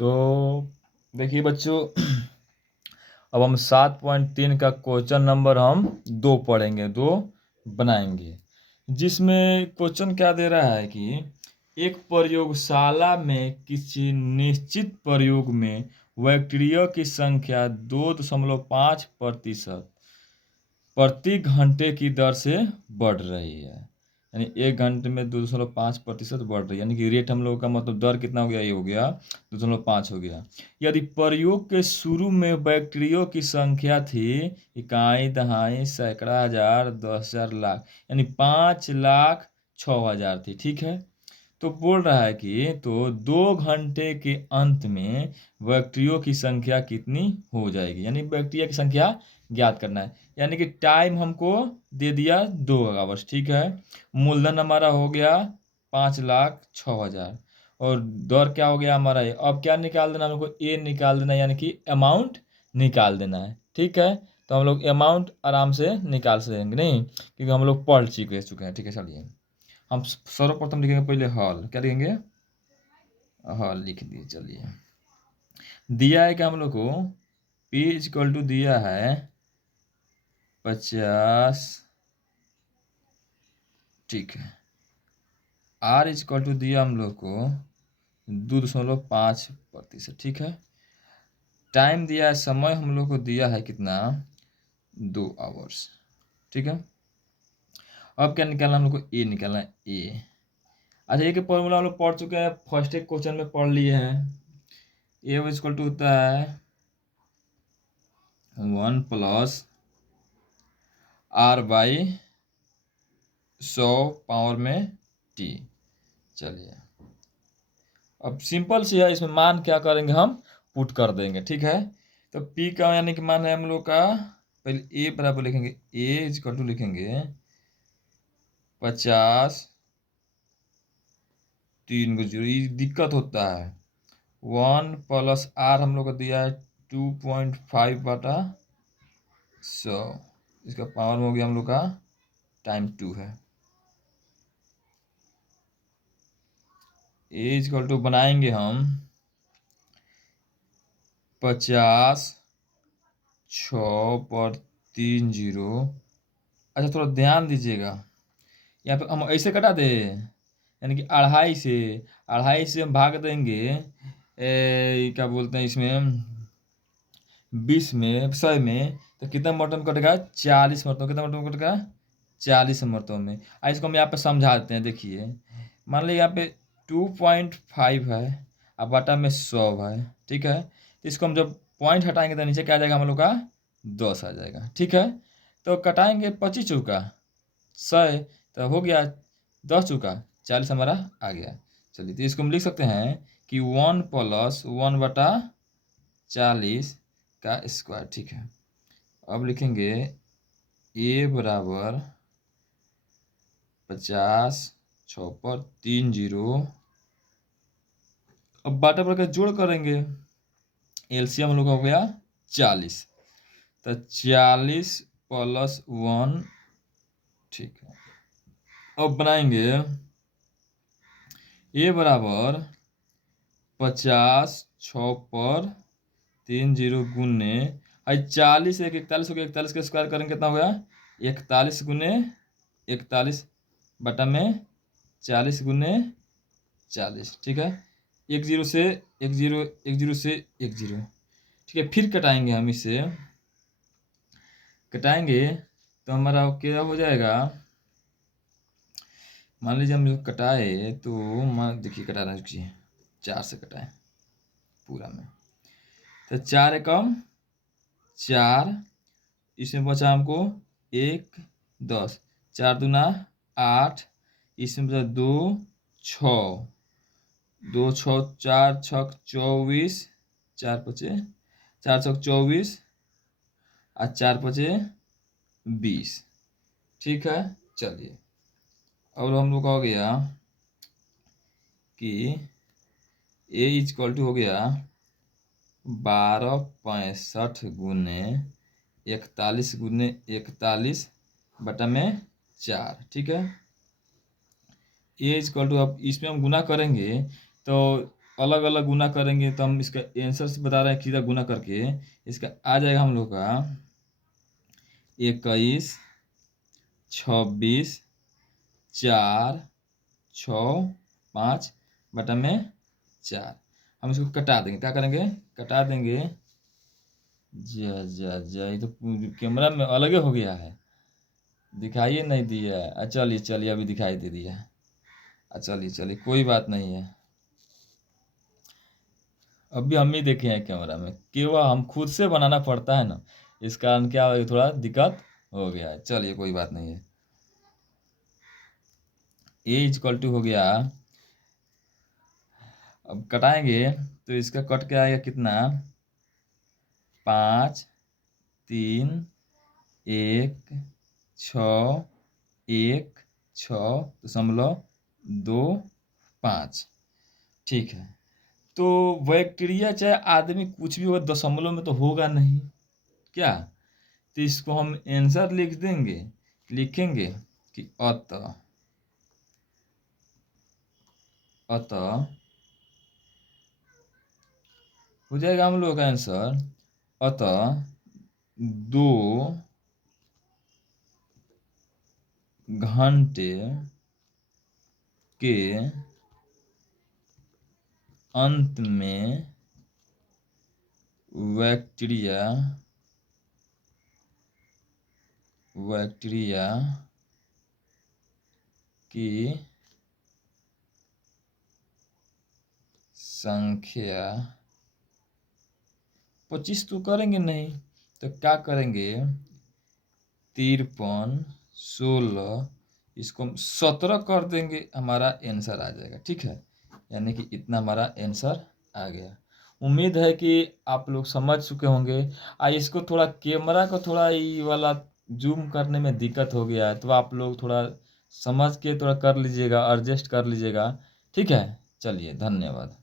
तो देखिए बच्चों, अब हम 7.3 का क्वेश्चन नंबर हम 2 पढ़ेंगे, 2 बनाएंगे, जिसमें क्वेश्चन क्या दे रहा है कि एक प्रयोगशाला में किसी निश्चित प्रयोग में बैक्टीरिया की संख्या 2.5% प्रति घंटे की दर से बढ़ रही है। यानी 1 घंटे में 2.5% बढ़ रही है, यानी कि रेट हम लोगों का मतलब दर कितना हो गया, ये हो गया 2.5 हो गया। यदि प्रयोग के शुरू में बैक्टीरिया की संख्या थी इकाई, दहाई, सैकड़ा, हजार, 10,000, लाख, यानी 5,06,000 थी। ठीक है, तो बोल रहा है कि तो 2 घंटे के अंत में बैक्टीरिया की संख्या कितनी हो जाएगी, यानी बैक्टीरिया की संख्या ज्ञात करना है। यानी कि टाइम हमको दे दिया 2 आवर्स। ठीक है, मूलधन हमारा हो गया 5,06,000 और दर क्या हो गया हमारा ये। अब क्या निकाल देना हमको, ए निकाल देना, यानी कि अमाउंट निकाल देना है। ठीक है, तो हम लोग अमाउंट आराम से निकाल सकेंगे नहीं, क्योंकि हम लोग पढ़ चुके हैं। ठीक है, चलिए हम सर्वप्रथम लिखेंगे पहले हॉल। क्या लिखेंगे, हॉल लिख दिए। चलिए, दिया है क्या हम लोग को, P इक्वल टू दिया है 50। ठीक है, R इक्वल टू दिया हम लोग को 2.5%। ठीक है, टाइम दिया है, समय हम लोग को दिया है कितना, 2 आवर्स। ठीक है, अब क्या निकालना हम लोग को, ए निकालना है, ए। अच्छा, ए के फॉर्मूला हम लोग पढ़ चुके हैं, फर्स्ट एक क्वेश्चन में पढ़ लिए हैं। ए इक्वल टू होता है 1 प्लस R बाई 100 पावर में T। चलिए, अब सिंपल सी है, इसमें मान क्या करेंगे, हम पुट कर देंगे। ठीक है, तो P का यानी कि मान है हम लोग का, पहले A बराबर लिखेंगे, A इक्वल टू लिखेंगे 50, 3 को 0, ये दिक्कत होता है। 1 प्लस R हम लोग को दिया है 2.5/100, इसका पावर में हो गया हम लोग का टाइम 2 है। ए इक्वल टू बनाएंगे हम 50 6 पर 3 0। अच्छा, थोड़ा ध्यान दीजिएगा, यहाँ पे हम ऐसे कटा दे, यानी कि 2.5 से हम भाग देंगे क्या बोलते हैं इसमें, 20 में 100 में, तो कितना मरतबा कटेगा, 40 मरतबा। कितना मरतबा कटेगा, 40 मरतबा में। इसको हम यहाँ पे समझा देते हैं। देखिए, मान लीजिए यहाँ पे 2.5 है और बटा में 100 है। ठीक है, तो इसको हम जब पॉइंट हटाएंगे तो नीचे क्या आ जाएगा हम लोग का, 10 आ जाएगा। ठीक है, तो कटाएंगे 25 चौका 100, तो हो गया 10 चौका 40, हमारा आ गया। चलिए, तो इसको हम लिख सकते हैं कि 1 प्लस 1/40 का स्क्वायर। ठीक है, अब लिखेंगे ए बराबर 50 6 पर 3 0। अब बाटा पर का जोड़ करेंगे, एलसीएम हम लोग का हो गया 40, तो 40 प्लस 1। ठीक है, अब बनाएंगे ए बराबर 50 6 पर 3 0 गुने 40, 41 हो गया, 41 का स्क्वायर करेंगे कितना हो गया, 41 गुने 41 बटा में 40 गुने 40। ठीक है, 1 0 से 1 0, 1 0 से 1 0। ठीक है, फिर कटाएंगे हम इसे, कटाएंगे तो हमारा क्या हो जाएगा, मान लीजिए हम जो कटाए तो मान देखिए, कटा रहा है 4 से कटाए पूरा में, तो 4 एकम 4, इसमें बचा हमको 1 10, 4 दूना 8, इसमें बचा 2 6, 2 6 4 6 24, 4 5 4 6 24 और 4 5 20। ठीक है, चलिए, और हम लोग का हो गया कि ए इक्वल टू हो गया 1265 गुने 41 गुने 41 बटा में 4। ठीक है, ए इक्वल टू, अब इसमें हम गुना करेंगे तो अलग अलग गुना करेंगे तो हम इसका आंसर से बता रहे हैं सीधा गुना करके इसका आ जाएगा हम लोग का 21, 26, 4, 6, 5 बटा में 4। हम इसको कटा देंगे, क्या करेंगे, कटा देंगे। ये तो कैमरा में अलग ही हो गया है, दिखाइए नहीं दिया है। चलिए चलिए अभी दिखाई दे दिया है। चलिए चलिए कोई बात नहीं है, अभी हम ही देखे हैं कैमरा में, केवल हम खुद से बनाना पड़ता है ना, इस कारण क्या थोड़ा दिक्कत हो गया है। चलिए कोई बात नहीं है। A = हो गया, अब कटाएंगे तो इसका कट के आएगा कितना, 5, 3, 1, 6, 1, 6.25। ठीक है, तो बैक्टीरिया चाहे आदमी कुछ भी हो दशमलव में तो होगा नहीं क्या, तो इसको हम आंसर लिख देंगे, लिखेंगे कि अतः हो जाएगा हम लोग का आंसर, अतः 2 घंटे के अंत में बैक्टीरिया की संख्या 25 तो करेंगे नहीं, तो क्या करेंगे, 53, 16, इसको हम 17 कर देंगे, हमारा आंसर आ जाएगा। ठीक है, यानी कि इतना हमारा आंसर आ गया। उम्मीद है कि आप लोग समझ चुके होंगे। इसको थोड़ा कैमरा को थोड़ा ये वाला जूम करने में दिक्कत हो गया है, तो आप लोग थोड़ा समझ के थोड़ा कर लीजिएगा, एडजस्ट कर लीजिएगा। ठीक है, चलिए धन्यवाद।